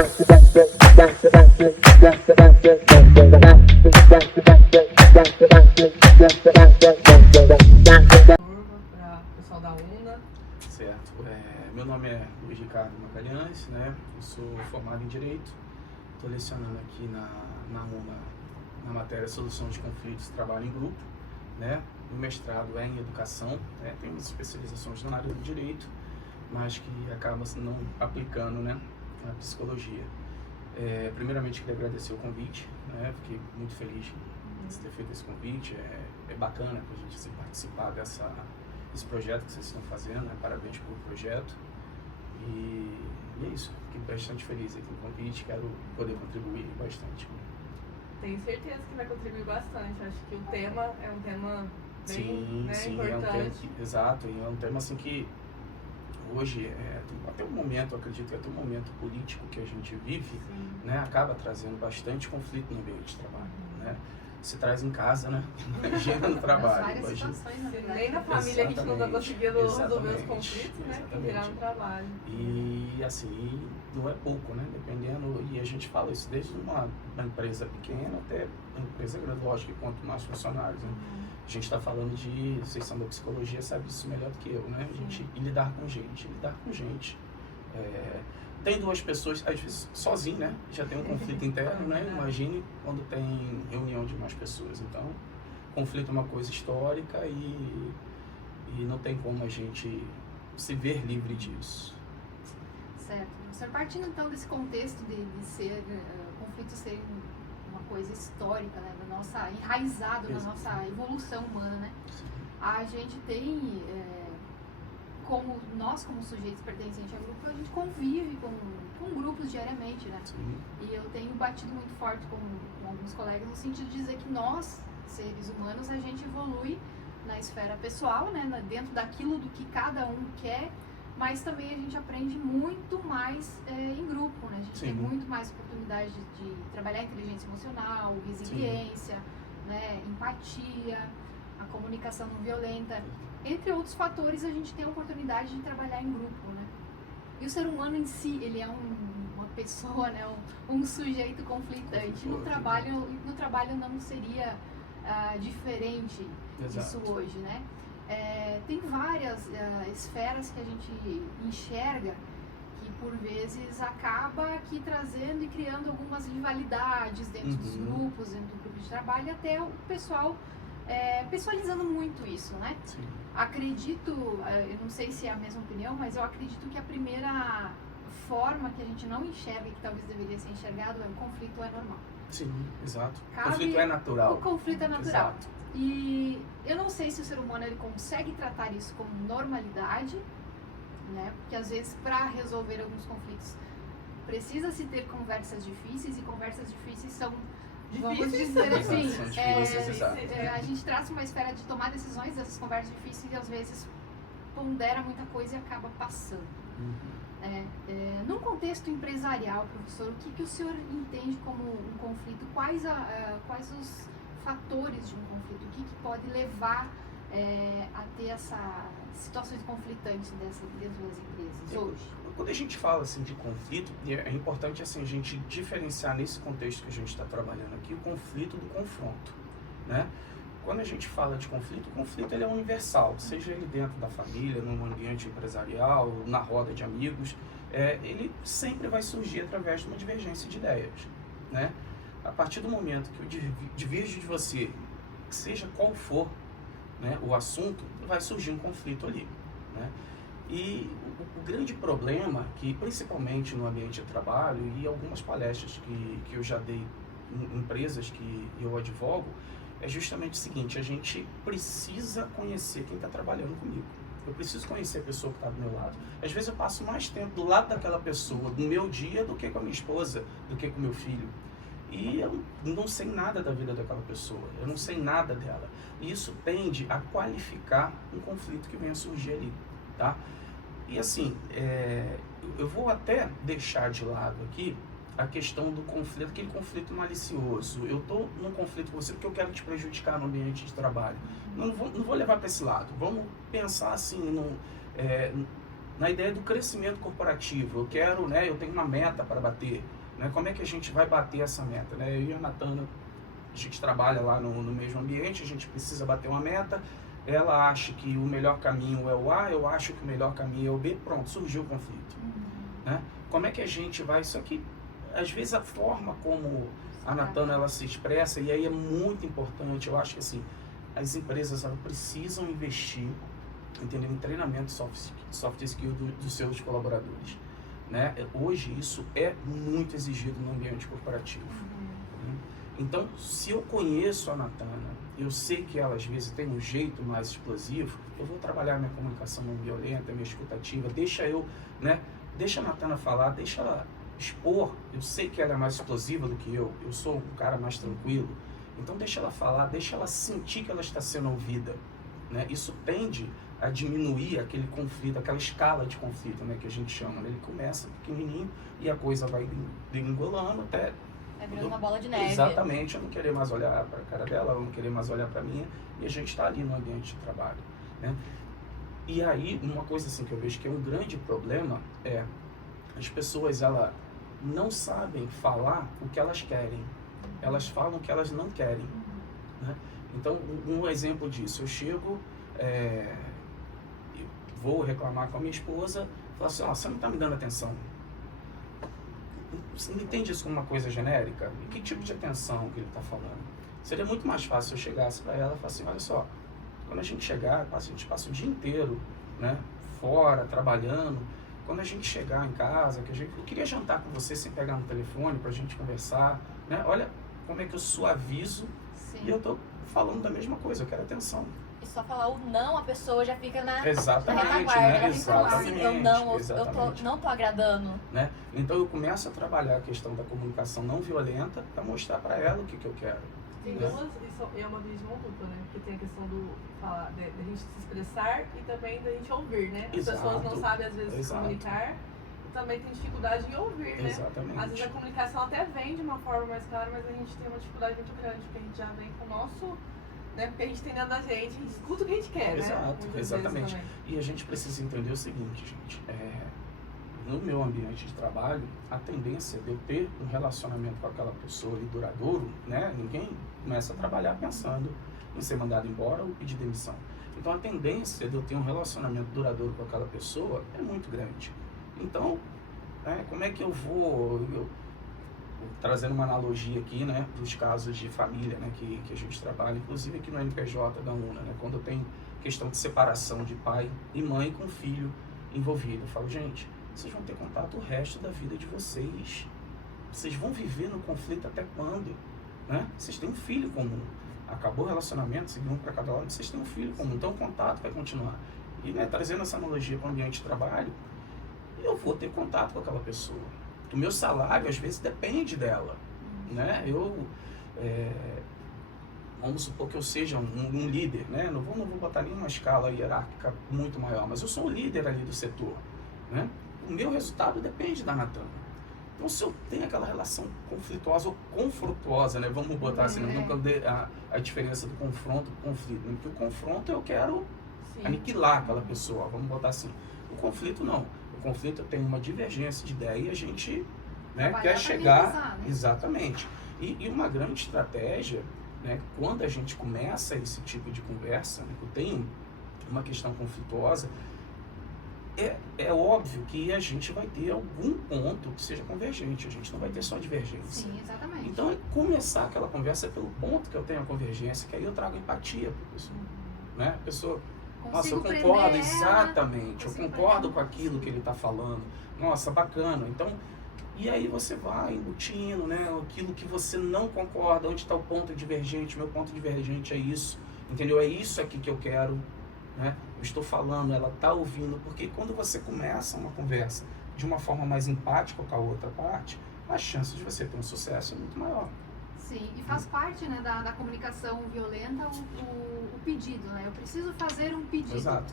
pessoal da UNA. Certo. Meu nome é Luiz Ricardo Magalhães, né? Eu sou formado em Direito. Estou lecionando aqui na UNA na matéria Solução de Conflitos e Trabalho em Grupo, né? O mestrado é em Educação, né? Tem umas especializações na área do Direito, mas que acaba não aplicando, né, a Psicologia. Primeiramente, queria agradecer o convite, né? Fiquei muito feliz de ter feito esse convite. É bacana para a gente participar desse projeto que vocês estão fazendo, né? Parabéns pelo projeto. E é isso, fiquei bastante feliz aqui com o convite, quero poder contribuir bastante. Tenho certeza que vai contribuir bastante. Acho que o tema é um tema bem sim, importante. É um tema exato, e é um tema assim que hoje, até o momento, eu acredito que até o momento político que a gente vive, né, acaba trazendo bastante conflito no ambiente de trabalho, né? Se traz em casa, né? Imagina no trabalho. Várias situações, na verdade. Nem na família a gente não está conseguindo resolver os conflitos, né? Exatamente. Que virar no trabalho. E assim, não é pouco, né? Dependendo, e a gente fala isso desde uma empresa pequena até uma empresa grande, lógico, que quanto mais funcionários, né? A gente está falando de, vocês são da psicologia, sabe isso melhor do que eu, né? A gente, e lidar com gente. Tem duas pessoas, às vezes sozinho, né? Já tem um conflito interno, né? Imagine quando tem reunião de mais pessoas. Então, conflito é uma coisa histórica e não tem como a gente se ver livre disso. Certo. Você partindo então desse contexto de ser, conflito ser uma coisa histórica, né? Enraizado na nossa evolução humana, né? Sim. A gente tem, como sujeitos pertencentes a grupo, a gente convive com grupos diariamente, né? Sim. E eu tenho batido muito forte com alguns colegas no sentido de dizer que nós, seres humanos, a gente evolui na esfera pessoal, né? Dentro daquilo do que cada um quer, mas também a gente aprende muito mais em grupo, né? A gente tem muito mais oportunidade de trabalhar a inteligência emocional, resiliência, né? Empatia, a comunicação não violenta. Entre outros fatores, a gente tem a oportunidade de trabalhar em grupo, né? E o ser humano em si, ele é uma pessoa, né? Um sujeito conflitante. No trabalho não seria diferente disso hoje, né? Tem várias esferas que a gente enxerga que, por vezes, acaba aqui trazendo e criando algumas rivalidades dentro dos grupos, dentro do grupo de trabalho, até o pessoal pessoalizando muito isso, né? Sim. Acredito, eu não sei se é a mesma opinião, mas eu acredito que a primeira forma que a gente não enxerga e que talvez deveria ser enxergado é o conflito é normal. Sim, exato. O conflito é natural. O conflito é natural. Exato. E eu não sei se o ser humano ele consegue tratar isso como normalidade, né? Porque às vezes para resolver alguns conflitos precisa-se ter conversas difíceis e conversas difíceis são, vamos dizer assim, a gente traça uma esfera de tomar decisões dessas conversas difíceis e às vezes pondera muita coisa e acaba passando. Num contexto empresarial, professor, o que o senhor entende como um conflito? Quais os fatores de um conflito? O que pode levar a ter essas situações conflitantes dentro das empresas hoje? Quando a gente fala assim, de conflito, é importante assim, a gente diferenciar nesse contexto que a gente está trabalhando aqui o conflito do confronto, né? Quando a gente fala de conflito, o conflito ele é universal, seja ele dentro da família, num ambiente empresarial, na roda de amigos, ele sempre vai surgir através de uma divergência de ideias, né? A partir do momento que eu divirjo de você, seja qual for, né, o assunto, vai surgir um conflito ali, né? E o grande problema, que principalmente no ambiente de trabalho e algumas palestras que eu já dei em empresas que eu advogo, é justamente o seguinte: a gente precisa conhecer quem está trabalhando comigo. Eu preciso conhecer a pessoa que está do meu lado. Às vezes eu passo mais tempo do lado daquela pessoa, no meu dia, do que com a minha esposa, do que com o meu filho. E eu não sei nada da vida daquela pessoa, eu não sei nada dela. E isso tende a qualificar um conflito que venha a surgir ali, tá? E assim, eu vou até deixar de lado aqui a questão do conflito, aquele conflito malicioso. Eu estou num conflito com você porque eu quero te prejudicar no ambiente de trabalho. Não vou levar para esse lado. Vamos pensar assim, na ideia do crescimento corporativo. Eu quero, né, eu tenho uma meta para bater, né? Como é que a gente vai bater essa meta, né? Eu e a Natana, a gente trabalha lá no mesmo ambiente, a gente precisa bater uma meta. Ela acha que o melhor caminho é o A, eu acho que o melhor caminho é o B, pronto, surgiu o conflito. Né? Como é que a gente vai... Isso aqui, às vezes, a forma como a Natana ela se expressa, e aí é muito importante, eu acho que assim, as empresas elas precisam investir, entendeu, em treinamento soft skill dos seus colaboradores. Né? Hoje, isso é muito exigido no ambiente corporativo. Então, se eu conheço a Natana, eu sei que ela às vezes tem um jeito mais explosivo, eu vou trabalhar minha comunicação não violenta, minha escutativa, deixa a Natana falar, deixa ela expor, eu sei que ela é mais explosiva do que eu sou um cara mais tranquilo, então deixa ela falar, deixa ela sentir que ela está sendo ouvida, né? Isso tende a diminuir aquele conflito, aquela escala de conflito, né, que a gente chama, né? Ele começa pequenininho e a coisa vai degringolando até... Vai virando uma bola de neve. Exatamente, eu não querer mais olhar para a cara dela, eu não querer mais olhar para mim, e a gente está ali no ambiente de trabalho, né? E aí, uma coisa assim que eu vejo que é um grande problema é as pessoas, elas não sabem falar o que elas querem, elas falam o que elas não querem, né? Então, um exemplo disso, eu chego, vou reclamar com a minha esposa, falo assim, você não está me dando atenção. Você não entende isso como uma coisa genérica? E que tipo de atenção que ele está falando? Seria muito mais fácil se eu chegasse para ela e falasse assim, olha só, quando a gente chegar, a gente passa o dia inteiro, né, fora, trabalhando. Quando a gente chegar em casa, eu queria jantar com você sem pegar no telefone para a gente conversar, né? Olha como é que eu suavizo. Sim. E eu estou falando da mesma coisa, eu quero atenção. E só falar o não, a pessoa já fica na retaguarda, né? Exatamente, eu não tô agradando. Né? Então eu começo a trabalhar a questão da comunicação não violenta para mostrar para ela o que eu quero. Tem né? isso é uma visão dupla, né? Porque tem a questão da gente se expressar e também da gente ouvir, né? As pessoas não sabem às vezes se comunicar e também tem dificuldade em ouvir, né? Exatamente. Às vezes a comunicação até vem de uma forma mais clara, mas a gente tem uma dificuldade muito grande, porque a gente já vem com o nosso... Né? Porque a gente tem dentro da gente, a gente escuta o que a gente quer, Exato, né? exatamente. E a gente precisa entender o seguinte, gente, no meu ambiente de trabalho, a tendência de eu ter um relacionamento com aquela pessoa ali duradouro, né? Ninguém começa a trabalhar pensando em ser mandado embora ou pedir demissão. Então a tendência de eu ter um relacionamento duradouro com aquela pessoa é muito grande. Então, como é que eu vou... trazendo uma analogia aqui, né, dos casos de família, né, que a gente trabalha, inclusive aqui no NPJ da UNA, né, quando tem questão de separação de pai e mãe com filho envolvido. Eu falo, gente, vocês vão ter contato o resto da vida de vocês. Vocês vão viver no conflito até quando? Né? Vocês têm um filho comum. Acabou o relacionamento, seguiram um para cada lado, vocês têm um filho comum, então o contato vai continuar. E, né, trazendo essa analogia para o ambiente de trabalho, eu vou ter contato com aquela pessoa. O meu salário, às vezes, depende dela, né? Vamos supor que eu seja um líder, né? Não vou botar nenhuma escala hierárquica muito maior, mas eu sou o líder ali do setor, né? O meu resultado depende da Natana. Então, se eu tenho aquela relação conflituosa ou confrontuosa, né? Vamos botar assim, nunca dei a diferença do confronto e do conflito, né? Porque o confronto eu quero aniquilar aquela pessoa, vamos botar assim. O conflito não. O conflito tem uma divergência de ideia e a gente, né, quer chegar... Né? Exatamente. E uma grande estratégia, né, quando a gente começa esse tipo de conversa, né, que eu tenho uma questão conflituosa, é óbvio que a gente vai ter algum ponto que seja convergente, a gente não vai ter só divergência. Sim, exatamente. Então, começar aquela conversa pelo ponto que eu tenho a convergência, que aí eu trago empatia para a pessoa. Né? A pessoa... Nossa, eu concordo, exatamente, eu concordo com aquilo que ele está falando. Nossa, bacana. Então, e aí você vai embutindo, né, aquilo que você não concorda, onde está o ponto divergente, meu ponto divergente é isso, entendeu? É isso aqui que eu quero, né? Eu estou falando, ela está ouvindo, porque quando você começa uma conversa de uma forma mais empática com a outra parte, a chance de você ter um sucesso é muito maior. Sim, e faz parte, né, da comunicação violenta o pedido, né? Eu preciso fazer um pedido. Exato.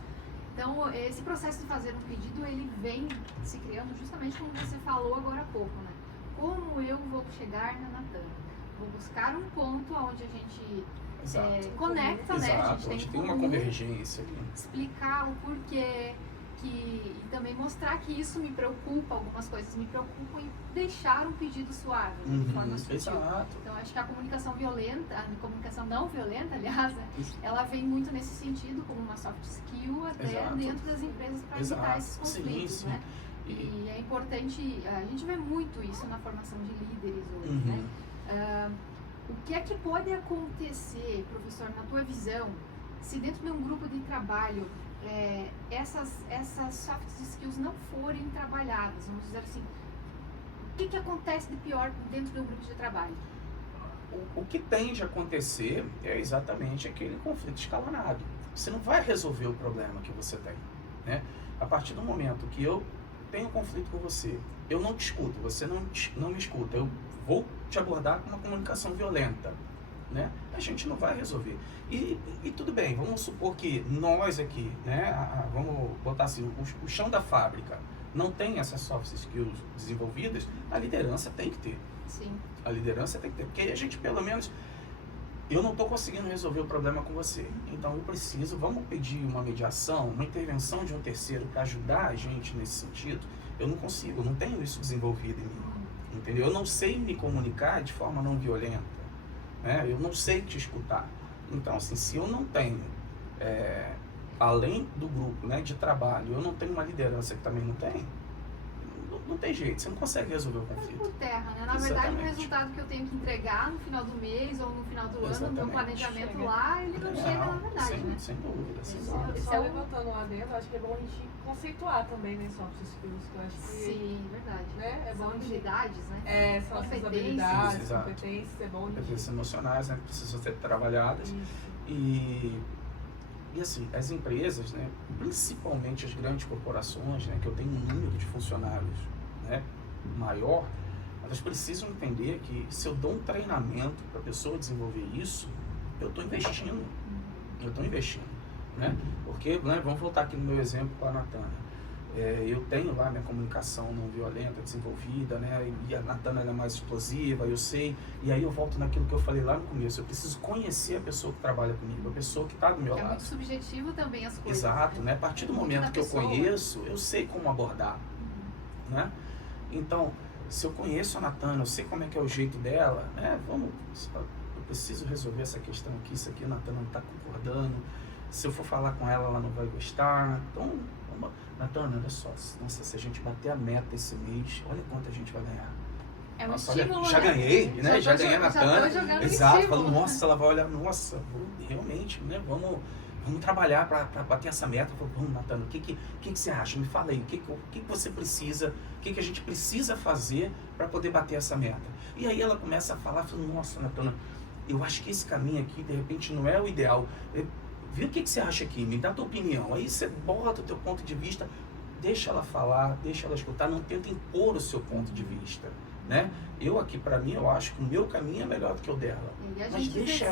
Então, esse processo de fazer um pedido, ele vem se criando justamente como você falou agora há pouco, né? Como eu vou chegar na Natana? Vou buscar um ponto onde a gente conecta, né? A gente tem uma convergência ali. Explicar o porquê, E também mostrar que isso me preocupa, algumas coisas me preocupam em deixar um pedido suave, de forma sutil. Exato. Então, acho que a comunicação violenta, a comunicação não violenta, aliás, ela vem muito nesse sentido, como uma soft skill até dentro das empresas para evitar esses conflitos, sim. Né? E é importante, a gente vê muito isso na formação de líderes hoje, né? O que é que pode acontecer, professor, na tua visão, se dentro de um grupo de trabalho essas soft skills não forem trabalhadas, vamos dizer assim, o que acontece de pior dentro de um grupo de trabalho? O que tende a acontecer é exatamente aquele conflito escalonado. Você não vai resolver o problema que você tem, né? A partir do momento que eu tenho conflito com você, eu não te escuto, você não me escuta, eu vou te abordar com uma comunicação violenta, né? A gente não vai resolver. E tudo bem, vamos supor que nós aqui, né, vamos botar assim, o chão da fábrica não tem essas soft skills desenvolvidas, a liderança tem que ter. Sim. A liderança tem que ter, porque a gente pelo menos, eu não estou conseguindo resolver o problema com você, então eu preciso, vamos pedir uma mediação, uma intervenção de um terceiro para ajudar a gente nesse sentido. Eu não consigo, eu não tenho isso desenvolvido em mim, entendeu? Eu não sei me comunicar de forma não violenta, né? Eu não sei te escutar. Então, assim, se eu não tenho, além do grupo, né, de trabalho, eu não tenho uma liderança que também não tem, não tem jeito, você não consegue resolver o conflito. Por terra, né? Na verdade, o resultado que eu tenho que entregar no final do mês ou no final do ano, no meu planejamento lá, ele não chega na verdade, sim, né? Sem dúvida. Só levantando lá dentro, acho que é bom a gente conceituar também, né, soft skills, que eu acho que... Sim, verdade. Né, é são bom habilidades, né? São as habilidades, competências, é bom a gente... Competências emocionais, né, precisam ser trabalhadas. E assim, as empresas, né, principalmente as grandes corporações, né, que eu tenho um número de funcionários, né, maior, elas precisam entender que se eu dou um treinamento para a pessoa desenvolver isso, eu estou investindo. Né? Porque, né, vamos voltar aqui no meu exemplo com a Natana. Eu tenho lá minha comunicação não violenta desenvolvida, né? E a Natana é mais explosiva, eu sei. E aí eu volto naquilo que eu falei lá no começo. Eu preciso conhecer a pessoa que trabalha comigo, a pessoa que está do meu lado. É muito subjetivo também as coisas. Exato, né? A partir do momento que eu conheço, eu sei como abordar, né? Então, se eu conheço a Natana, eu sei como é que é o jeito dela, né? Eu preciso resolver essa questão aqui, isso aqui a Natana não está concordando. Se eu for falar com ela, ela não vai gostar. Então, Natana, olha só, nossa, se a gente bater a meta esse mês, olha quanto a gente vai ganhar. É um nossa, estímulo, já ganhei, né? Já ganhei a Natana. Exato, falo, nossa, ela vai olhar, nossa, realmente, né? Vamos trabalhar para bater essa meta. Eu falo, vamos, Natana, o que você acha? Me fala aí, o que você precisa, o que a gente precisa fazer para poder bater essa meta? E aí ela começa a falar, falo, nossa, Natana, eu acho que esse caminho aqui, de repente, não é o ideal. Vê o que você acha aqui, me dá a tua opinião. Aí você bota o teu ponto de vista, deixa ela falar, deixa ela escutar, não tenta impor o seu ponto de vista, né? Eu aqui, para mim, eu acho que o meu caminho é melhor do que o dela. Mas deixa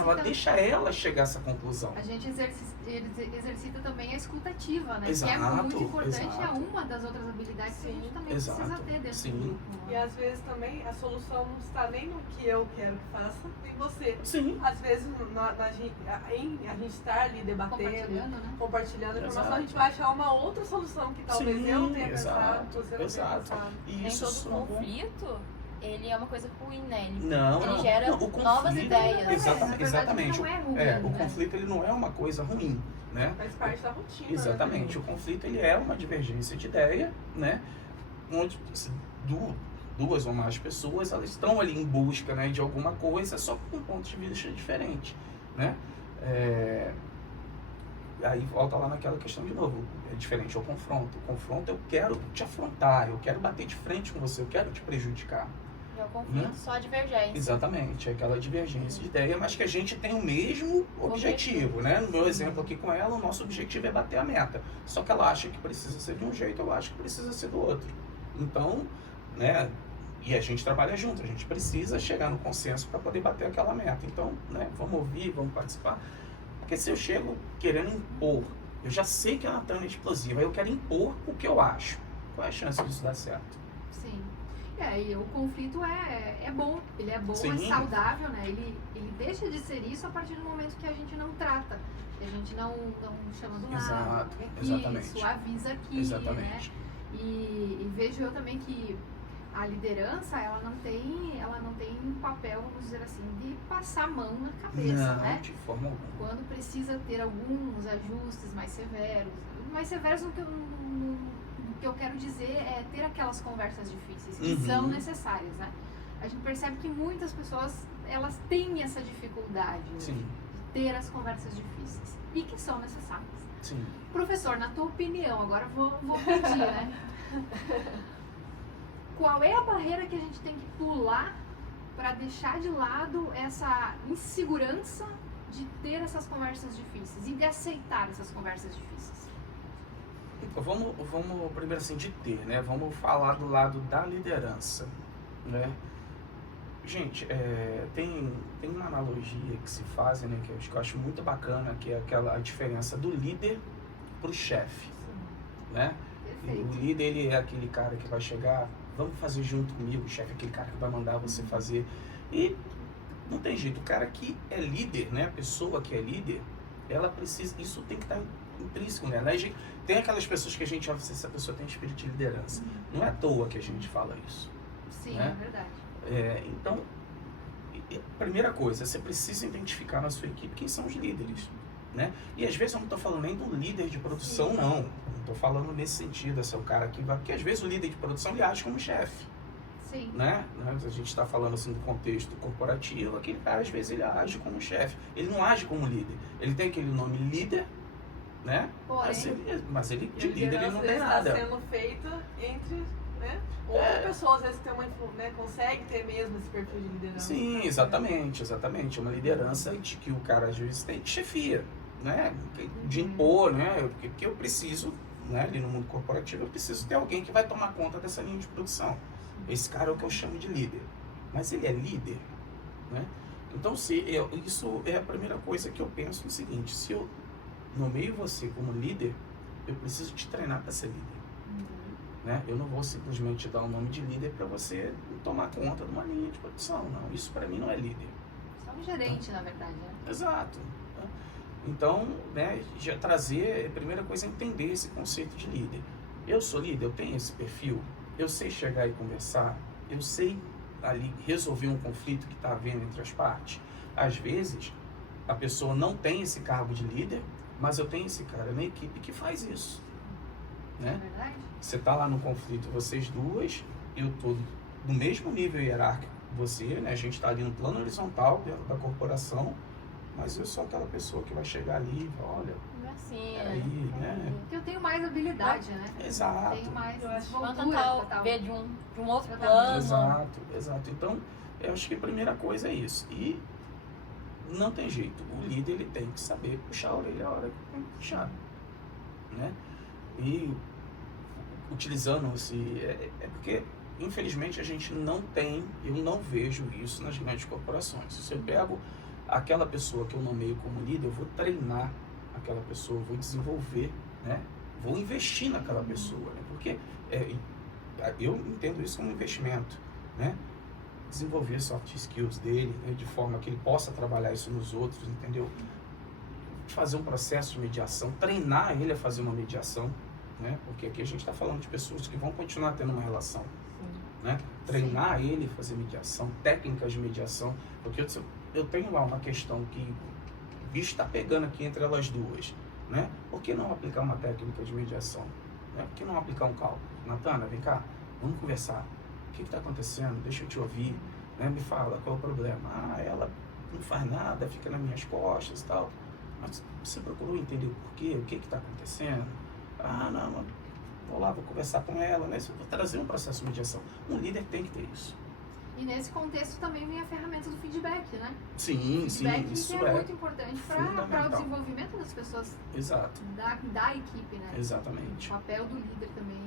ela chegar a essa conclusão. A gente exercita também a escutativa, né? Exato, que é muito importante, é uma das outras habilidades que a gente também precisa ter dentro do grupo. E às vezes também a solução não está nem no que eu quero que faça, nem você. Sim. Às vezes a gente estar ali debatendo, compartilhando a informação, a gente vai achar uma outra solução que talvez eu não tenha pensado, você não tenha pensado. Nem todo conflito, ele é uma coisa ruim, né? Ele gera novas ideias. Exatamente. Não é ruim, o conflito ele não é uma coisa ruim, né? Faz parte da rotina. Exatamente. O conflito ele é uma divergência de ideia, né? Onde duas ou mais pessoas elas estão ali em busca, né, de alguma coisa, só com pontos de vista diferentes, né? Aí volta lá naquela questão de novo, é diferente, é o confronto. O confronto eu quero te afrontar, eu quero bater de frente com você, eu quero te prejudicar. E o conflito só a divergência. Exatamente, é aquela divergência de ideia, mas que a gente tem o mesmo objetivo, né? No meu exemplo aqui com ela, o nosso objetivo é bater a meta. Só que ela acha que precisa ser de um jeito, eu acho que precisa ser do outro. Então, né? E a gente trabalha junto, a gente precisa chegar no consenso para poder bater aquela meta. Então, né? Vamos ouvir, vamos participar. Porque se eu chego querendo impor, eu já sei que a Natana é explosiva, eu quero impor o que eu acho. Qual é a chance disso dar certo? Sim. E o conflito é bom, ele é bom, Sim. é saudável, né? Ele deixa de ser isso a partir do momento que a gente não trata, que a gente não chama do lado, isso, avisa aqui, exatamente. Né? E vejo eu também que a liderança, ela não tem um papel, vamos dizer assim, de passar a mão na cabeça, não, né? De forma alguma. Quando precisa ter alguns ajustes mais severos no que eu quero dizer é ter aquelas conversas difíceis que são necessárias, né? A gente percebe que muitas pessoas, elas têm essa dificuldade de ter as conversas difíceis e que são necessárias. Sim. Professor, na tua opinião, agora vou pedir, né? Qual é a barreira que a gente tem que pular para deixar de lado essa insegurança de ter essas conversas difíceis e de aceitar essas conversas difíceis? Vamos primeiro assim de ter, né? Vamos falar do lado da liderança, né? Gente, tem uma analogia que se faz, né? Que eu acho muito bacana, que é a diferença do líder pro chefe, né? Perfeito. O líder, ele é aquele cara que vai chegar, vamos fazer junto comigo, o chefe é aquele cara que vai mandar você fazer. E não tem jeito, o cara que é líder, né? A pessoa que é líder, ela precisa, isso tem que estar intrínseco nela, né? Tem aquelas pessoas que a gente olha, se essa pessoa tem espírito de liderança. Não é à toa que a gente fala isso. Sim, né? É verdade. Então, primeira coisa, você precisa identificar na sua equipe quem são os líderes, né? E às vezes eu não estou falando nem do líder de produção, não estou falando nesse sentido, esse é o cara que vai, porque às vezes o líder de produção ele age como chefe. Sim. Né? A gente está falando assim do contexto corporativo, aquele cara às vezes ele age como chefe, ele não age como líder, ele tem aquele nome líder, né? Porém, mas ele de líder ele não tem está nada. sendo feito entre, né, outra pessoa, às vezes tem né, consegue ter mesmo esse perfil de liderança. Sim, exatamente. É uma liderança de que o cara às vezes tem de chefia, né? De impor, né? Porque eu preciso, né, ali no mundo corporativo, eu preciso ter alguém que vai tomar conta dessa linha de produção. Esse cara é o que eu chamo de líder. Mas ele é líder, né? Então, isso é a primeira coisa que eu penso no seguinte: se eu nomeio você como líder, eu preciso te treinar para ser líder. Né? Eu não vou simplesmente dar o nome de líder para você tomar conta de uma linha de produção. Não, isso para mim não é líder. só um gerente, na verdade, né? Exato. Então, né, já trazer, a primeira coisa é entender esse conceito de líder. Eu sou líder, eu tenho esse perfil, eu sei chegar e conversar, eu sei ali resolver um conflito que está havendo entre as partes. Às vezes, a pessoa não tem esse cargo de líder, mas eu tenho esse cara na equipe que faz isso. Né? É verdade? Você está lá no conflito, vocês duas, eu estou no mesmo nível hierárquico que você, né? A gente está ali no plano horizontal dentro da corporação, mas eu sou aquela pessoa que vai chegar ali e vai, olha, assim, aí, né? Que eu tenho mais habilidade, né? Exato. Tenho mais Eu acho vamos desenvoltura tentar ver de um outro Exatamente. plano. Exato. Então, eu acho que a primeira coisa é isso. E não tem jeito. O líder, ele tem que saber puxar a orelha a hora que tem que puxar, né? E utilizando porque infelizmente a gente não tem, eu não vejo isso nas grandes corporações. Se eu pego aquela pessoa que eu nomeio como líder, eu vou treinar aquela pessoa, vou desenvolver, né? Vou investir naquela pessoa, né? Porque eu entendo isso como investimento, né? Desenvolver soft skills dele, né? De forma que ele possa trabalhar isso nos outros, entendeu? Fazer um processo de mediação, treinar ele a fazer uma mediação, né? Porque aqui a gente está falando de pessoas que vão continuar tendo uma relação, né? Treinar ele a fazer mediação, técnicas de mediação, porque eu tenho lá uma questão que o bicho está pegando aqui entre elas duas, né? Por que não aplicar uma técnica de mediação? Né? Por que não aplicar um cálculo? Natana, vem cá, vamos conversar. O que está acontecendo? Deixa eu te ouvir, né? Me fala, qual é o problema? Ela não faz nada, fica nas minhas costas e tal. Mas você procurou entender o porquê? O que está acontecendo? Não, vou lá, vou conversar com ela, né? Vou trazer um processo de mediação. Um líder tem que ter isso. E nesse contexto também vem a ferramenta do feedback, né? Sim, feedback isso é muito importante para o desenvolvimento das pessoas. Exato. Da equipe, né? Exatamente. O papel do líder também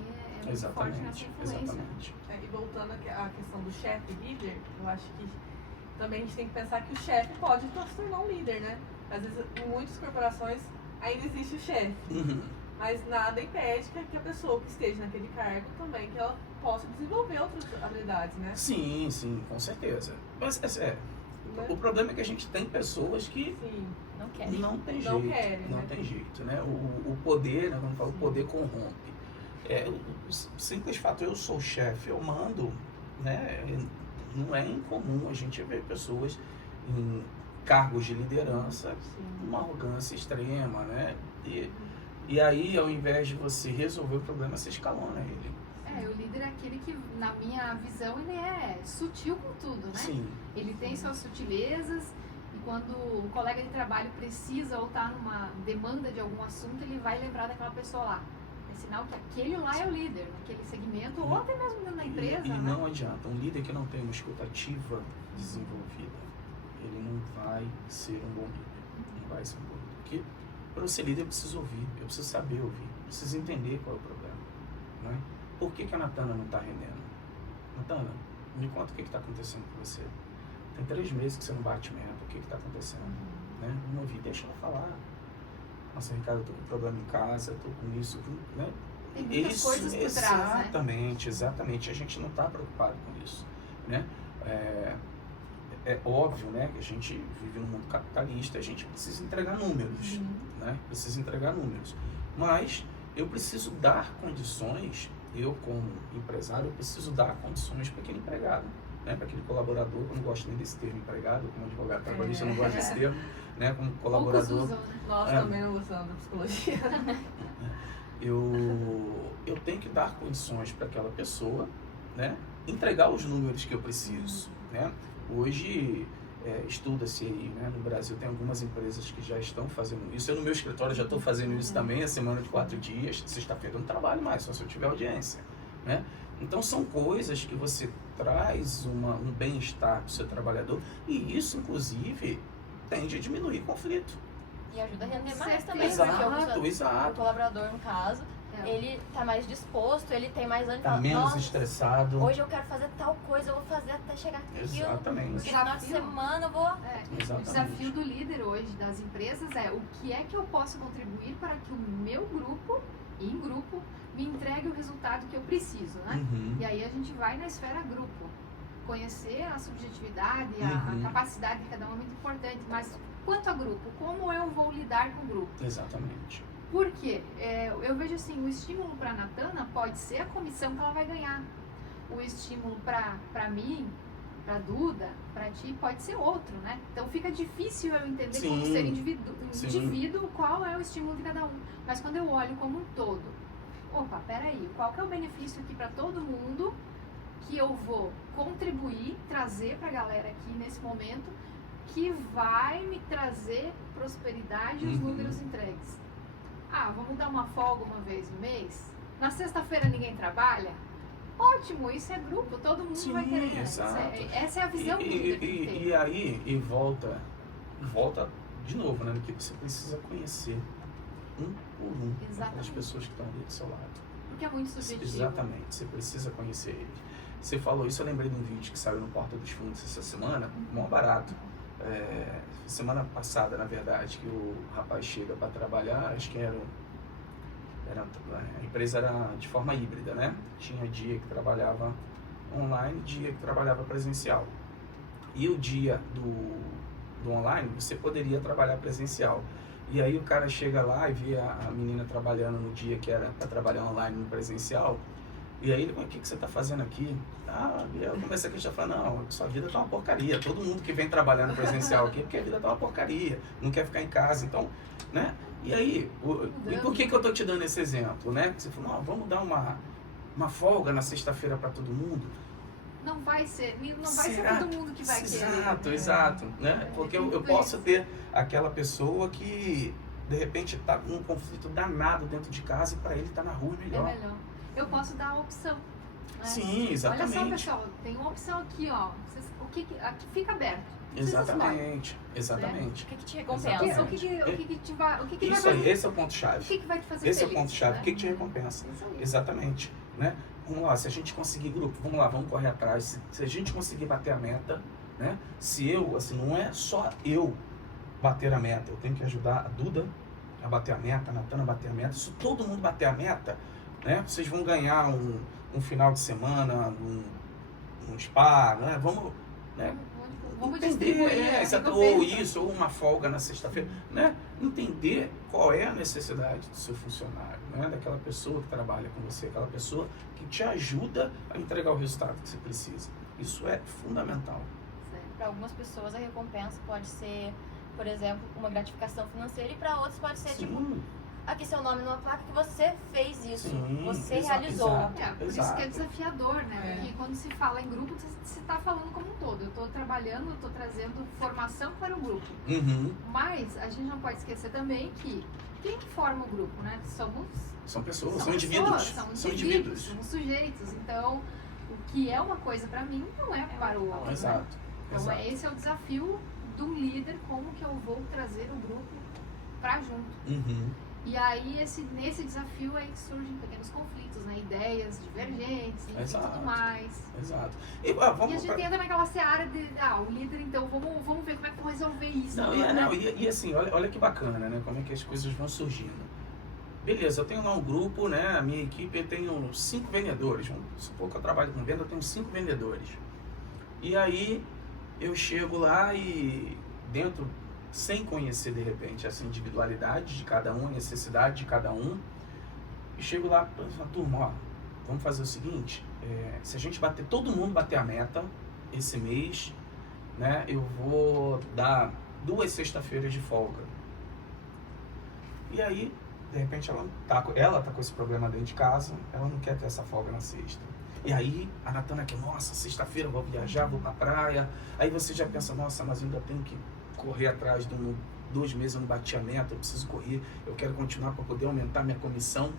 é muito forte nessa influência. Exatamente. E voltando à questão do chefe líder, eu acho que também a gente tem que pensar que o chefe pode se tornar um líder, né? Às vezes, em muitas corporações, ainda existe o chefe. Uhum. Mas nada impede que a pessoa que esteja naquele cargo também, que ela posso desenvolver outras habilidades, né? Sim, com certeza. Mas o problema é que a gente tem pessoas que não querem. Não tem jeito. Não tem jeito, né? O poder, né? Quando fala, o poder corrompe. O simples fato, eu sou chefe, eu mando, né? Não é incomum a gente ver pessoas em cargos de liderança, uma arrogância extrema, né? E aí, ao invés de você resolver o problema, você escalona ele. O líder é aquele que, na minha visão, ele é sutil com tudo, né? Sim. Ele tem suas sutilezas e quando o colega de trabalho precisa ou está numa demanda de algum assunto, ele vai lembrar daquela pessoa lá. É sinal que aquele lá é o líder, naquele segmento, ou até mesmo dentro da empresa, E né? não adianta. Um líder que não tem uma escutativa desenvolvida, ele não vai ser um bom líder. Não vai ser um bom líder. Porque para eu ser líder eu preciso ouvir, eu preciso saber ouvir, eu preciso entender qual é o problema, né? Por que a Natana não está rendendo? Natana, me conta o que está acontecendo com você. Tem 3 meses que você não bate meta, o que está acontecendo? Né? Não ouvi, deixa ela falar. Nossa, Ricardo, eu tô com problema em casa, tô com isso, né? Tem muitas coisas por trás, né? Exatamente. A gente não está preocupado com isso, né? É óbvio, né, que a gente vive num mundo capitalista, a gente precisa entregar números, né? Precisa entregar números. Mas eu preciso dar condições, eu como empresário, eu preciso dar condições para aquele empregado, né? Para aquele colaborador. Eu não gosto nem desse termo empregado, como advogado trabalhista, eu não gosto desse termo, né? Como colaborador. Usam, né? Nós também não gostamos da psicologia. Eu tenho que dar condições para aquela pessoa, né? Entregar os números que eu preciso, né? Hoje estuda-se aí, né? No Brasil tem algumas empresas que já estão fazendo isso. Eu no meu escritório já estou fazendo isso também, a semana de 4 dias. Sexta-feira eu não trabalho mais, só se eu tiver audiência, né? Então são coisas que você traz um bem-estar para o seu trabalhador e isso, inclusive, tende a diminuir conflito. E ajuda a render mais também. Exato. O colaborador, no caso, ele tá mais disposto, ele tem mais ânimo. Tá menos estressado. Hoje eu quero fazer tal coisa, eu vou fazer até chegar aquilo. Exatamente. No final de semana eu vou... O desafio do líder hoje das empresas é o que é que eu posso contribuir para que o meu grupo, em grupo, me entregue o resultado que eu preciso, né? E aí a gente vai na esfera grupo. Conhecer a subjetividade, a capacidade de cada um é muito importante, mas quanto a grupo, como eu vou lidar com o grupo? Exatamente. Por quê? Eu vejo assim, o estímulo para a Natana pode ser a comissão que ela vai ganhar. O estímulo para mim, para Duda, para ti, pode ser outro, né? Então fica difícil eu entender como ser indivíduo qual é o estímulo de cada um. Mas quando eu olho como um todo, opa, peraí, qual que é o benefício aqui para todo mundo que eu vou contribuir, trazer para a galera aqui nesse momento, que vai me trazer prosperidade e os números entregues? Vamos dar uma folga uma vez no mês? Na sexta-feira ninguém trabalha? Ótimo, isso é grupo, todo mundo vai querer. Essa é a visão do líder que tem. E aí, volta de novo, né? Que você precisa conhecer um por um as pessoas que estão ali do seu lado. Porque é muito subjetivo. Exatamente, você precisa conhecer ele. Você falou isso, eu lembrei de um vídeo que saiu no Porta dos Fundos essa semana, mó barato. Semana passada, na verdade, que o rapaz chega para trabalhar, acho que a empresa era de forma híbrida, né? Tinha dia que trabalhava online, dia que trabalhava presencial. E o dia do online, você poderia trabalhar presencial. E aí o cara chega lá e vê a menina trabalhando no dia que era para trabalhar online no presencial. E aí ele fala, o que você está fazendo aqui? Eu comecei a falar, não, sua vida tá uma porcaria. Todo mundo que vem trabalhar no presencial aqui, porque a vida tá uma porcaria, não quer ficar em casa, então, né? E aí, e por que eu tô te dando esse exemplo, né? Você falou, vamos dar uma folga na sexta-feira para todo mundo. Não vai ser todo mundo que vai querer. Exato, né? Porque eu posso ter aquela pessoa que, de repente, tá com um conflito danado dentro de casa e para ele tá na rua melhor. É melhor. Eu posso dar a opção. Né? Sim, exatamente. Olha só, pessoal, tem uma opção aqui, ó. Aqui fica aberto. Exatamente. O que te recompensa? O que vai isso aí, esse é o ponto-chave. O que vai te fazer esse feliz? É o ponto-chave. Né? O que te recompensa? Exatamente. Né? Vamos lá, se a gente conseguir grupo, vamos correr atrás. Se a gente conseguir bater a meta, né? Se eu, assim, não é só eu bater a meta, eu tenho que ajudar a Duda a bater a meta, a Natana a bater a meta. Se todo mundo bater a meta, né? Vocês vão ganhar um final de semana num spa, né? Vamos entender, ou isso, ou uma folga na sexta-feira, né? Entender qual é a necessidade do seu funcionário, né? Daquela pessoa que trabalha com você, aquela pessoa que te ajuda a entregar o resultado que você precisa. Isso é fundamental. Para algumas pessoas a recompensa pode ser, por exemplo, uma gratificação financeira, e para outros pode ser tipo, aqui seu nome numa placa que você fez isso, você realizou. Por isso que é desafiador, né? Porque quando se fala em grupo, você está falando como um todo. Eu estou trabalhando, eu estou trazendo formação para o grupo. Mas a gente não pode esquecer também que quem que forma o grupo, né? São pessoas, são indivíduos. São indivíduos, somos sujeitos. Então, o que é uma coisa para mim não é para o outro. Exato. Né? Então, esse é o desafio do líder, como que eu vou trazer o grupo para junto. E aí, nesse desafio aí que surgem pequenos conflitos, né? Ideias divergentes e tudo mais. Exato. E a gente entra naquela seara de, o líder, então, vamos ver como é que vamos resolver isso. E assim, olha que bacana, né? Como é que as coisas vão surgindo. Beleza, eu tenho lá um grupo, né? A minha equipe, eu tenho 5 vendedores. Vamos supor que eu trabalho com venda, eu tenho 5 vendedores. E aí, eu chego lá e dentro... sem conhecer de repente essa individualidade de cada um, a necessidade de cada um, e chego lá e falo, turma, ó, vamos fazer o seguinte, se a gente todo mundo bater a meta esse mês, né, eu vou dar 2 sexta-feiras de folga. E aí, de repente, ela tá com esse problema dentro de casa, ela não quer ter essa folga na sexta. E aí, a Natana quer, nossa, sexta-feira eu vou viajar, vou pra praia. Aí você já pensa, nossa, mas eu ainda tenho que correr atrás de 2 meses, eu não bati a meta, eu preciso correr, eu quero continuar para poder aumentar minha comissão.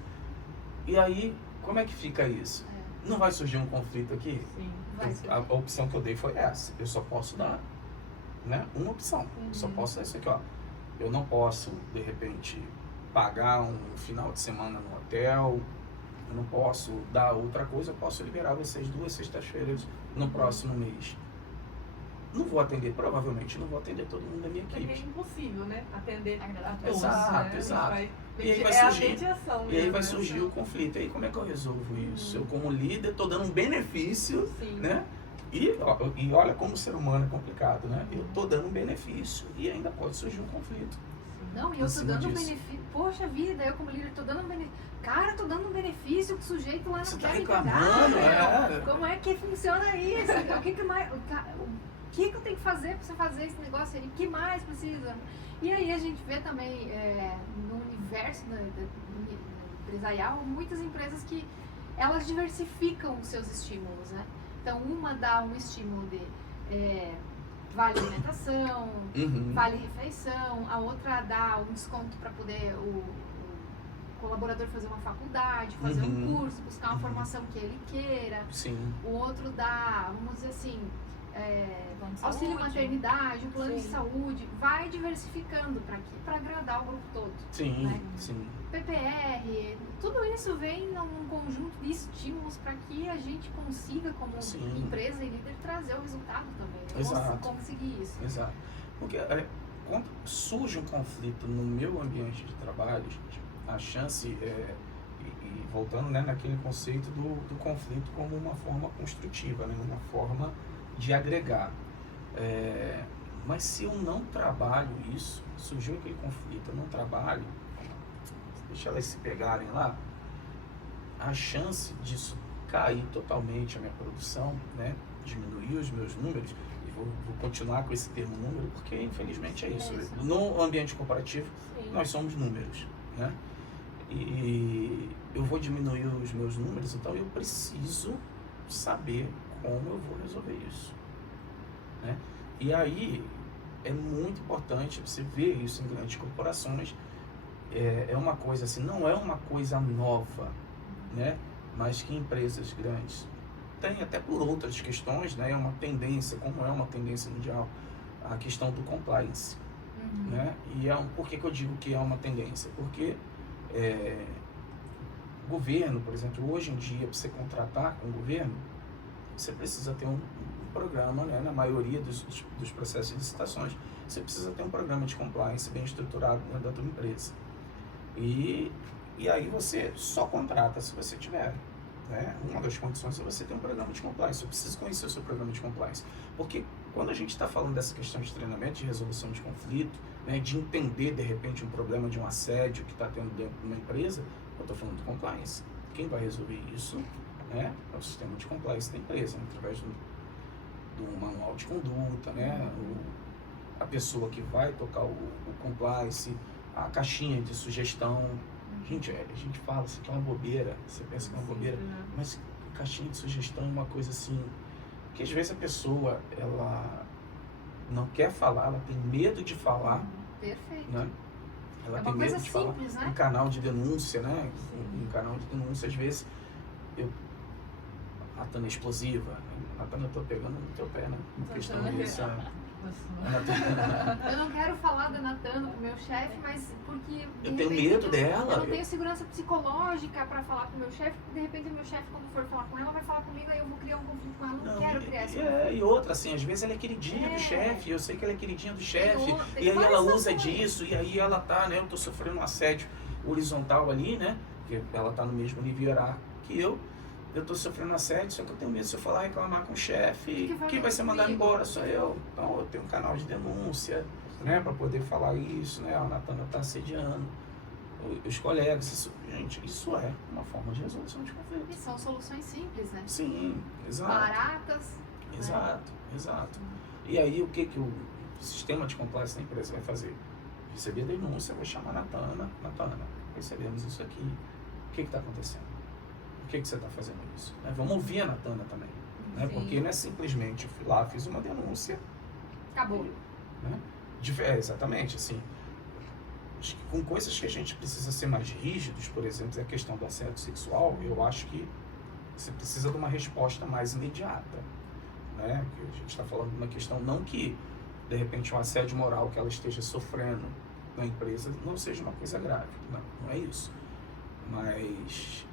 E aí, como é que fica isso? Não vai surgir um conflito aqui? Sim, vai surgir. A opção que eu dei foi essa. Eu só posso dar, né, uma opção. Eu só posso dar isso aqui, ó. Eu não posso, de repente, pagar um final de semana no hotel. Eu não posso dar outra coisa. Eu posso liberar vocês 2 sextas-feiras no próximo mês. Não vou atender, provavelmente não vou atender todo mundo da minha equipe. Porque é impossível, né? Atender a todos. Exato. E aí vai surgir o conflito. E aí como é que eu resolvo isso? Eu, como líder, estou dando um benefício, né? E olha como o ser humano é complicado, né? Eu estou dando um benefício e ainda pode surgir um conflito. Não, e eu estou dando um benefício. Poxa vida, eu como líder estou dando um benefício. Cara, estou dando um benefício que o sujeito lá não quer me dar. Como é que funciona isso? O que eu tenho que fazer para você fazer esse negócio aí? O que mais precisa? E aí a gente vê também no universo empresarial muitas empresas que elas diversificam os seus estímulos, né? Então uma dá um estímulo de vale alimentação, vale refeição, a outra dá um desconto para poder o colaborador fazer uma faculdade, fazer um curso, buscar uma formação que ele queira. O outro dá, vamos dizer assim, auxílio maternidade, o plano de saúde, vai diversificando para quê? Para agradar o grupo todo. Né? PPR, tudo isso vem num conjunto de estímulos para que a gente consiga, como empresa e líder, trazer o resultado também. Conseguir isso. Exato. Porque quando surge um conflito no meu ambiente de trabalho, gente, a chance e voltando, né, naquele conceito do conflito como uma forma construtiva, né, uma forma de agregar. Mas se eu não trabalho isso, surgiu aquele conflito, eu não trabalho, deixa elas se pegarem lá, a chance disso cair totalmente a minha produção, né, diminuir os meus números, e vou continuar com esse termo número, porque infelizmente é isso. No ambiente corporativo, nós somos números, né? E eu vou diminuir os meus números, então eu preciso saber como eu vou resolver isso, né? E aí é muito importante você ver isso em grandes corporações. É uma coisa assim, não é uma coisa nova, né? Mas que empresas grandes têm, até por outras questões, né? É uma tendência, como é uma tendência mundial, a questão do compliance, né? E por que eu digo que é uma tendência? Porque o governo, por exemplo, hoje em dia, para você contratar com o governo, você precisa ter um programa, né, na maioria dos processos de licitações, você precisa ter um programa de compliance bem estruturado dentro da tua empresa. E aí você só contrata se você tiver né? Uma das condições é você ter um programa de compliance. Eu preciso conhecer o seu programa de compliance. Porque quando a gente está falando dessa questão de treinamento, de resolução de conflito, né, de entender, de repente, um problema de um assédio que está tendo dentro de uma empresa, eu estou falando de compliance. Quem vai resolver isso, né, é o sistema de compliance da empresa, né, através do manual de conduta, né, a pessoa que vai tocar o compliance, a caixinha de sugestão. Gente, a gente fala, isso aqui é uma bobeira, você pensa que é uma bobeira, mas caixinha de sugestão é uma coisa assim, que às vezes a pessoa, ela não quer falar, ela tem medo de falar. Perfeito. Né? Ela é tem uma medo coisa de simples, falar. né? Um canal de denúncia, né? Um canal de denúncia, às vezes, Natana é explosiva. Natana, eu tô pegando no teu pé, né? Em questão disso. Eu não quero falar da Natana pro meu chefe, mas porque... Eu tenho medo dela. Eu não tenho segurança psicológica pra falar com o meu chefe, porque de repente o meu chefe, quando for falar com ela, vai falar comigo, aí eu vou criar um conflito com ela. Eu não quero criar esse conflito. E outra, assim, às vezes ela é queridinha do chefe, eu sei que ela é queridinha do chefe, Tem e aí ela usa situações. disso, e aí ela tá, né? Eu tô sofrendo um assédio horizontal ali, né? Porque ela tá no mesmo nível hierárquico que eu tô sofrendo assédio, só que eu tenho medo, se eu falar reclamar com o chefe, quem vai ser mandado embora sou eu. Então eu tenho um canal de denúncia, né, para poder falar isso, né, a Natana tá assediando os colegas. Gente, isso é uma forma de resolução de conflito. E são soluções simples, né? Sim, exato. Baratas. Exato, exato. E aí o que o sistema de compliance da empresa vai fazer? Receber denúncia, vou chamar a Natana, recebemos isso aqui, o que está acontecendo? Por que você está fazendo isso? Né? Vamos ouvir a Natana também, né? Porque não é simplesmente eu fui lá, fiz uma denúncia, acabou. Né? Exatamente, assim, acho que com coisas que a gente precisa ser mais rígidos, por exemplo, a questão do assédio sexual, eu acho que você precisa de uma resposta mais imediata, né? Que a gente está falando de uma questão, não que de repente um assédio moral que ela esteja sofrendo na empresa não seja uma coisa grave, não é isso, mas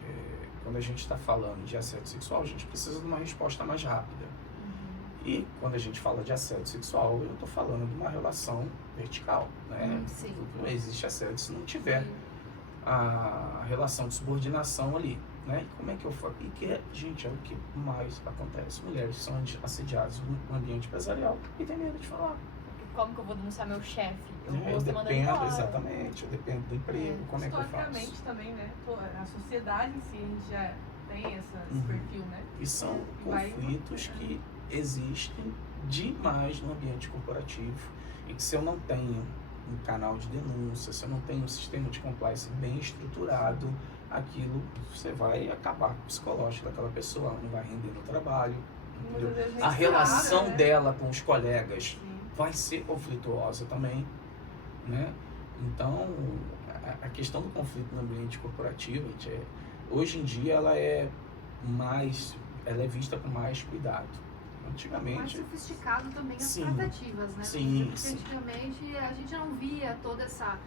quando a gente está falando de assédio sexual, a gente precisa de uma resposta mais rápida. E quando a gente fala de assédio sexual, eu estou falando de uma relação vertical, né? Sim. Não existe assédio se não tiver a relação de subordinação ali, né? E como é que eu falo? E que, gente, é o que mais acontece. Mulheres são assediadas no ambiente empresarial e tem medo de falar. Como que eu vou denunciar meu chefe? Eu vou ser mandado dependo, embora. exatamente, eu dependo do emprego, como é que eu faço? Historicamente também, né? A sociedade em si, a gente já tem esse perfil, né? E são conflitos que existem demais no ambiente corporativo e que se eu não tenho um canal de denúncia, se eu não tenho um sistema de compliance bem estruturado, aquilo você vai acabar com o psicológico daquela pessoa, ela não vai render no trabalho, a relação dela com os colegas vai ser conflituosa também, né? Então, a questão do conflito no ambiente corporativo, hoje em dia ela é vista com mais cuidado. Antigamente... Mais sofisticado também as Sim. tratativas, né? Sim, porque antigamente a gente não via toda essa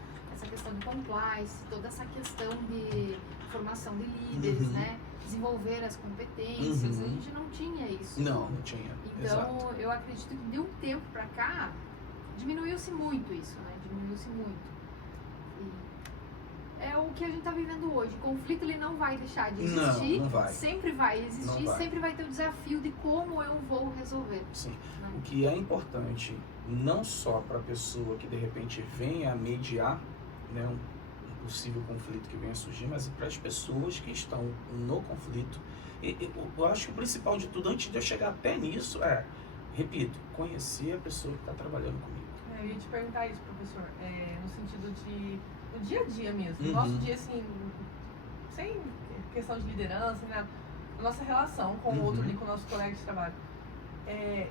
questão de compliance, toda essa questão de formação de líderes, né? Desenvolver as competências, a gente não tinha isso. Não tinha. Então, Exato. eu acredito que de um tempo pra cá, diminuiu-se muito isso, né? Diminuiu-se muito. E é o que a gente tá vivendo hoje. O conflito, ele não vai deixar de existir. Não vai. Sempre vai existir, Não vai. sempre vai ter o desafio de como eu vou resolver. Sim. Né? O que é importante, não só para a pessoa que de repente venha a mediar, né, um possível conflito que venha a surgir, mas para as pessoas que estão no conflito. Eu acho que o principal de tudo, antes de eu chegar até nisso, repito, conhecer a pessoa que está trabalhando comigo. Eu ia te perguntar isso, professor, no sentido de no dia a dia mesmo, no nosso dia, assim, sem questão de liderança, né? A nossa relação com o outro ali, com o nosso colega de trabalho.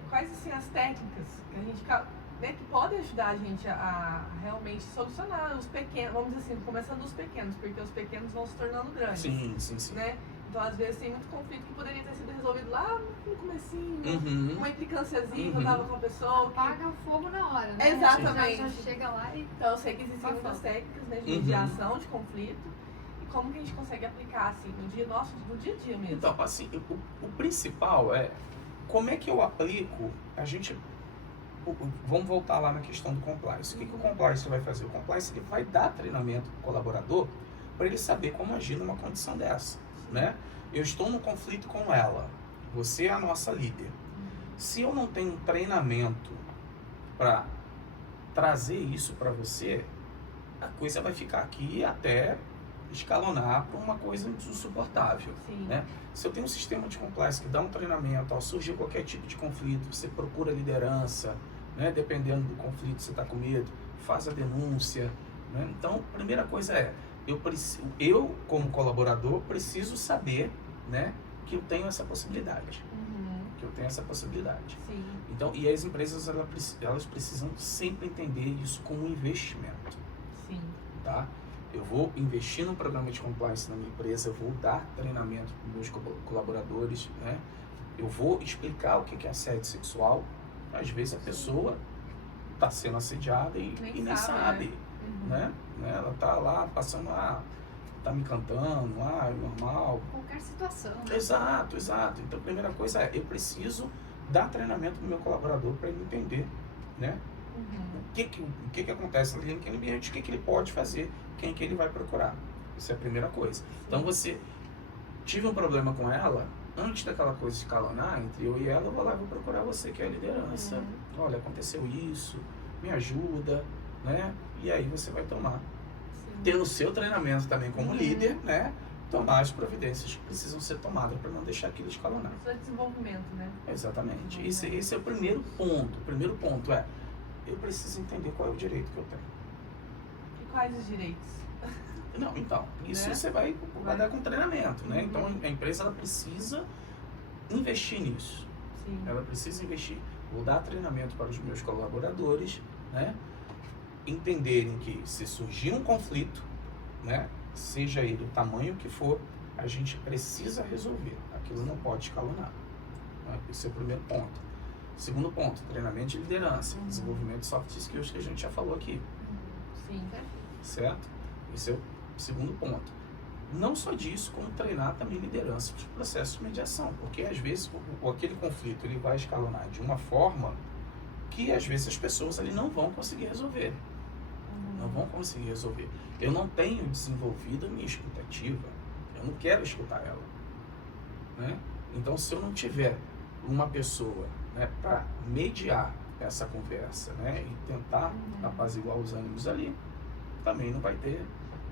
Quais, assim, as técnicas que a gente, né, que podem ajudar a gente a realmente solucionar os pequenos, vamos dizer assim, começando dos pequenos, porque os pequenos vão se tornando grandes. Sim. Né? Então, às vezes, tem muito conflito que poderia ter sido resolvido lá no comecinho, uma implicânciazinha que eu tava com a pessoa. Apaga o fogo na hora, né? Exatamente. Já chega lá e... Então, eu sei que existem muitas técnicas, né, de mediação, de conflito, e como que a gente consegue aplicar, assim, no dia a dia mesmo. Então, assim, o principal é como é que eu aplico, vamos voltar lá na questão do compliance. O que o compliance vai fazer? O compliance ele vai dar treinamento para o colaborador para ele saber como agir numa condição dessa. né? Eu estou num conflito com ela. Você é a nossa líder. Se eu não tenho um treinamento para trazer isso para você, a coisa vai ficar aqui até escalonar para uma coisa insuportável, Sim. né? Se eu tenho um sistema de compliance que dá um treinamento, ao surgir qualquer tipo de conflito, você procura liderança, né? Dependendo do conflito, você está com medo, faz a denúncia, né? Então, a primeira coisa é, eu como colaborador, preciso saber, né, que eu tenho essa possibilidade. Que eu tenho essa possibilidade. Sim. Então, e as empresas, elas precisam sempre entender isso como um investimento. Sim. Tá? Eu vou investir num programa de compliance na minha empresa, eu vou dar treinamento para os meus colaboradores, né? Eu vou explicar o que é assédio sexual. Às vezes a pessoa está sendo assediada e nem sabe, né? Ela está lá passando, tá me cantando, é normal. Qualquer situação. Né? Exato. Então a primeira coisa é, eu preciso dar treinamento para o meu colaborador para ele entender, né? O que acontece ali naquele ambiente, o que ele pode fazer, quem que ele vai procurar. Isso é a primeira coisa. Então você tive um problema com ela, antes daquela coisa escalonar entre eu e ela, eu vou lá e vou procurar você, que é a liderança. Olha, aconteceu isso, me ajuda, né? E aí você vai tomar. Ter no seu treinamento também como líder, né? Tomar as providências que precisam ser tomadas para não deixar aquilo escalonar. Isso é desenvolvimento, né? Exatamente. Esse é o primeiro ponto. O primeiro ponto é, eu preciso entender qual é o direito que eu tenho. E quais os direitos? Não, então, isso você vai dar com treinamento, né? Então, a empresa, ela precisa investir nisso. Sim. Ela precisa investir. Vou dar treinamento para os meus colaboradores, né? Entenderem que se surgir um conflito, né? Seja ele do tamanho que for, a gente precisa resolver. Aquilo não pode escalonar. Né? Esse é o primeiro ponto. Segundo ponto, treinamento de liderança, desenvolvimento de soft skills que a gente já falou aqui. Sim. Certo? Esse é o segundo ponto. Não só disso, como treinar também liderança dos processos de mediação, porque às vezes aquele conflito ele vai escalonar de uma forma que às vezes as pessoas ali não vão conseguir resolver. Não vão conseguir resolver. Eu não tenho desenvolvido a minha escutativa, eu não quero escutar ela, né? Então, se eu não tiver uma pessoa, né, para mediar essa conversa, né, e tentar apaziguar os ânimos ali, também não vai ter,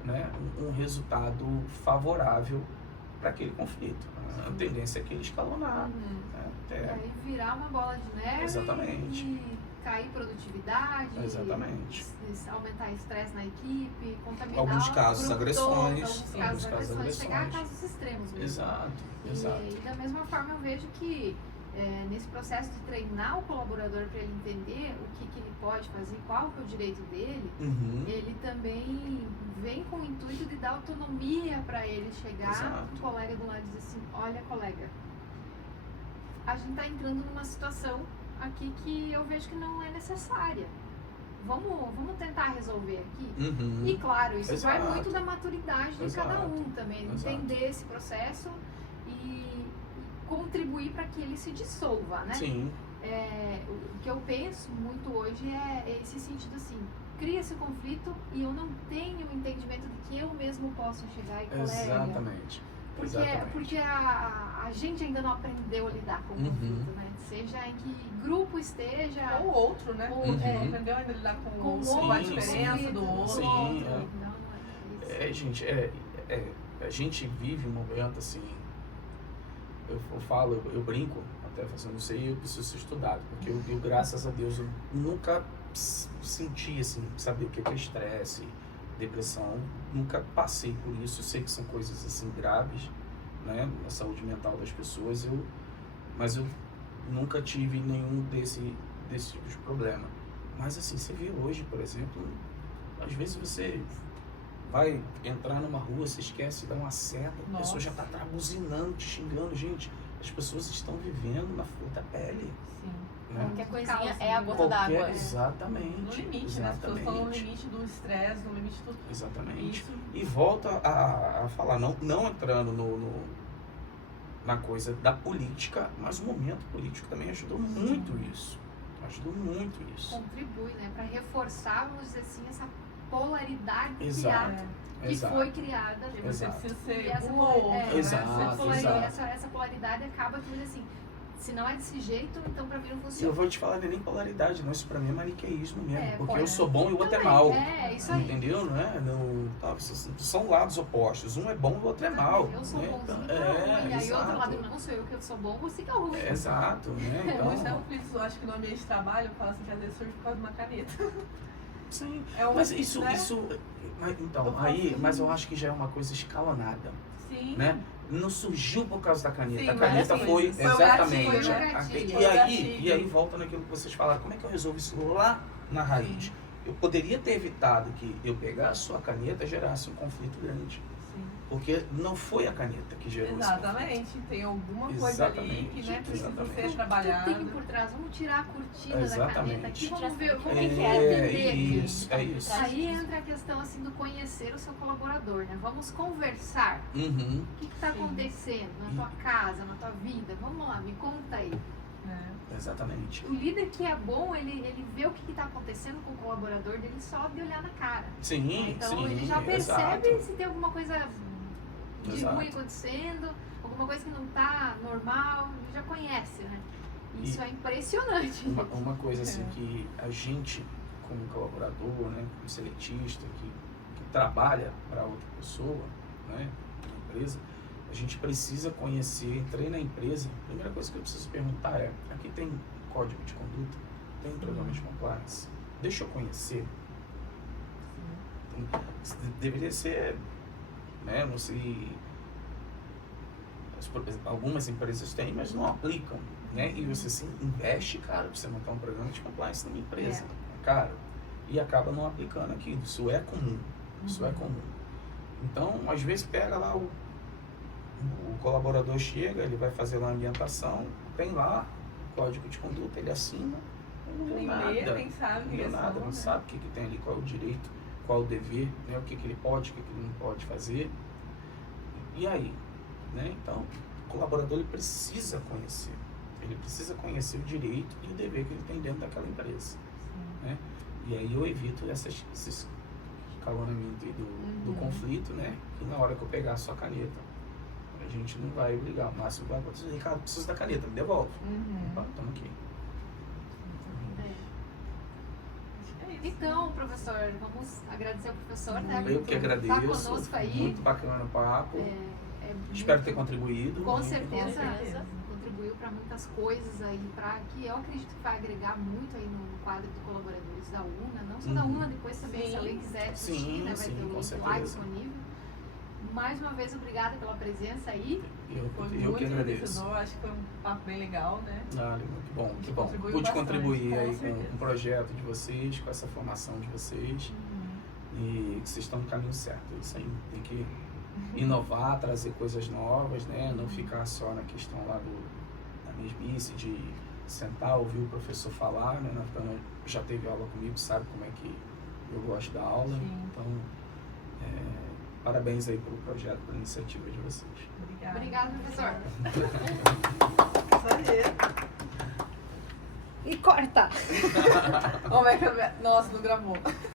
né, um resultado favorável para aquele conflito. A tendência é que ele escalonar. Né, E aí virar uma bola de neve. Exatamente. E cair produtividade. Exatamente. Aumentar estresse na equipe, contaminar alguns casos, o grupo agressões. todo, alguns casos, agressões, chegar a casos extremos mesmo. Exato. E da mesma forma eu vejo que nesse processo de treinar o colaborador para ele entender o que ele pode fazer, qual que é o direito dele, ele também vem com o intuito de dar autonomia para ele chegar um colega do lado e dizer assim, olha colega, a gente está entrando numa situação aqui que eu vejo que não é necessária. Vamos tentar resolver aqui. E claro, isso vai muito da maturidade de cada um também, entender esse processo e contribuir para que ele se dissolva, né? Sim. O que eu penso muito hoje é esse sentido assim, cria esse conflito e eu não tenho o entendimento de que eu mesmo posso chegar e colega. Exatamente. Porque a gente ainda não aprendeu a lidar com o conflito, né? Seja em que grupo esteja... Ou outro, né? Ou, aprendeu ainda a lidar com o outro, a diferença do outro. Sim, gente, a gente vive um momento assim, eu brinco, até fazendo isso aí, eu preciso ser estudado, porque eu graças a Deus, eu nunca senti, assim, saber o que é estresse, depressão, nunca passei por isso, eu sei que são coisas, assim, graves, né, na saúde mental das pessoas, mas eu nunca tive nenhum desse tipo de problema. Mas, assim, você vê hoje, por exemplo, às vezes você vai entrar numa rua, você esquece de dar uma seta, a pessoa já tá buzinando, te xingando. Gente, as pessoas estão vivendo na flor da pele. Sim. Né? Qualquer coisinha é a gota d'água. Exatamente. No limite, né? As pessoas estão no limite do estresse, no limite do... Exatamente. Isso. E volta a falar, não entrando na coisa da política, mas o momento político também ajudou muito isso. Ajudou muito isso. Contribui, né? Para reforçar, vamos dizer assim, essa polaridade Exato. criada, que Exato. foi criada. E você Exato. precisa E ser essa um ou outro, né? Exato, essa polaridade acaba que, assim, se não é desse jeito, então pra mim não Eu funciona. vou te falar, não é nem polaridade, não. Isso pra mim é maniqueísmo mesmo. É, porque pode. eu sou bom e o outro é Também, mal. é, isso aí. Entendeu? Não é? Não, tá, são lados opostos. Um é bom e o outro é mal. Eu sou né? bonzinho, Então, e aí exato. outro lado, não sou eu que sou bom, você que é ruim. Exato, né? Mas é Então, um fluxo, acho que no ambiente de trabalho, eu falo assim que às vezes surge por causa de uma caneta. sim. É um, Mas isso, né? então, Eu falo aí, assim. mas eu acho que já é uma coisa escalonada, Sim. né? Não surgiu por causa da caneta. Sim, a mas caneta assim, foi foi o exatamente. gatilho, né? E Foi o aí, gatilho. e aí volta naquilo que vocês falaram. Como é que eu resolvo isso lá na raiz? Eu poderia ter evitado que eu pegasse a caneta e gerasse um conflito grande. Sim. Porque não foi a caneta que gerou esse conflito. Exatamente. Tem alguma coisa ali que Exatamente, né, precisa exatamente. ser O que trabalhada. tem por trás? Vamos tirar a cortina da Exatamente. caneta aqui, vamos ver, vamos É entender aqui. isso, é isso. Aí entra a questão assim do conhecer o seu colaborador, né? Vamos conversar. Uhum. O que está Sim. acontecendo na tua casa, na tua vida? Vamos lá, me conta aí. Né? Exatamente. O líder que é bom, ele vê o que está acontecendo com o colaborador dele só de olhar na cara. Sim, Então sim. ele já percebe exato. se tem alguma coisa de Exato. ruim acontecendo, alguma coisa que não está normal, ele já conhece, né? Isso é impressionante. Uma coisa assim É. que a gente, como colaborador, né, como seletista, que trabalha para outra pessoa, né, na empresa, a gente precisa conhecer, entrei na empresa, a primeira coisa que eu preciso perguntar é, aqui tem código de conduta? Tem programa de compliance? Deixa eu conhecer. Então, deveria ser, né, não sei, algumas empresas têm, mas não aplicam, né? E você sim investe, cara, pra você montar um programa de compliance na minha empresa, é caro, e acaba não aplicando aquilo. Isso é comum, isso é comum. Então, às vezes pega lá o colaborador chega, ele vai fazer lá a ambientação, tem lá o código de conduta, ele assina, não lê Nem nada, lê, nem sabe não lê direção, nada, não né? sabe o que tem ali, qual é o direito, qual é o dever, né? O que ele pode, o que ele não pode fazer. E aí? Né? Então, o colaborador ele precisa conhecer o direito e o dever que ele tem dentro daquela empresa. Né? E aí eu evito esses escalonamento aí do conflito, né? E na hora que eu pegar a sua caneta, a gente não vai brigar. O máximo vai acontecer, Ricardo, preciso da caneta, me devolve. Opa, tamo aqui. É isso. Então, professor, vamos agradecer ao professor, né? Eu que por agradeço. estar conosco aí. Muito bacana o papo. É Espero muito- ter contribuído. Com né? certeza, Com certeza. contribuiu para muitas coisas aí, que eu acredito que vai agregar muito aí no quadro de colaboradores da UNA, não só da UNA, depois também, se Sim. alguém quiser assistir, Sim, né, vai sim, ter o com link lá certeza. disponível. Mais uma vez, obrigada pela presença aí. Foi Eu muito que agradeço. enriquecedor, acho que foi um papo bem legal, né? Ah, muito bom, que bom. Contribuiu Pude bastante, contribuir com aí com certeza. o projeto de vocês, com essa formação de vocês. E que vocês estão no caminho certo. É isso aí. Tem que inovar, trazer coisas novas, né? Não ficar só na questão lá da mesmice, de sentar, ouvir o professor falar, né? Natan já teve aula comigo, sabe como é que eu gosto da aula. Sim. Então, parabéns aí pelo projeto, pela iniciativa de vocês. Obrigada. Obrigada, professor. Isso aí. E corta! Como é que eu... Nossa, não gravou.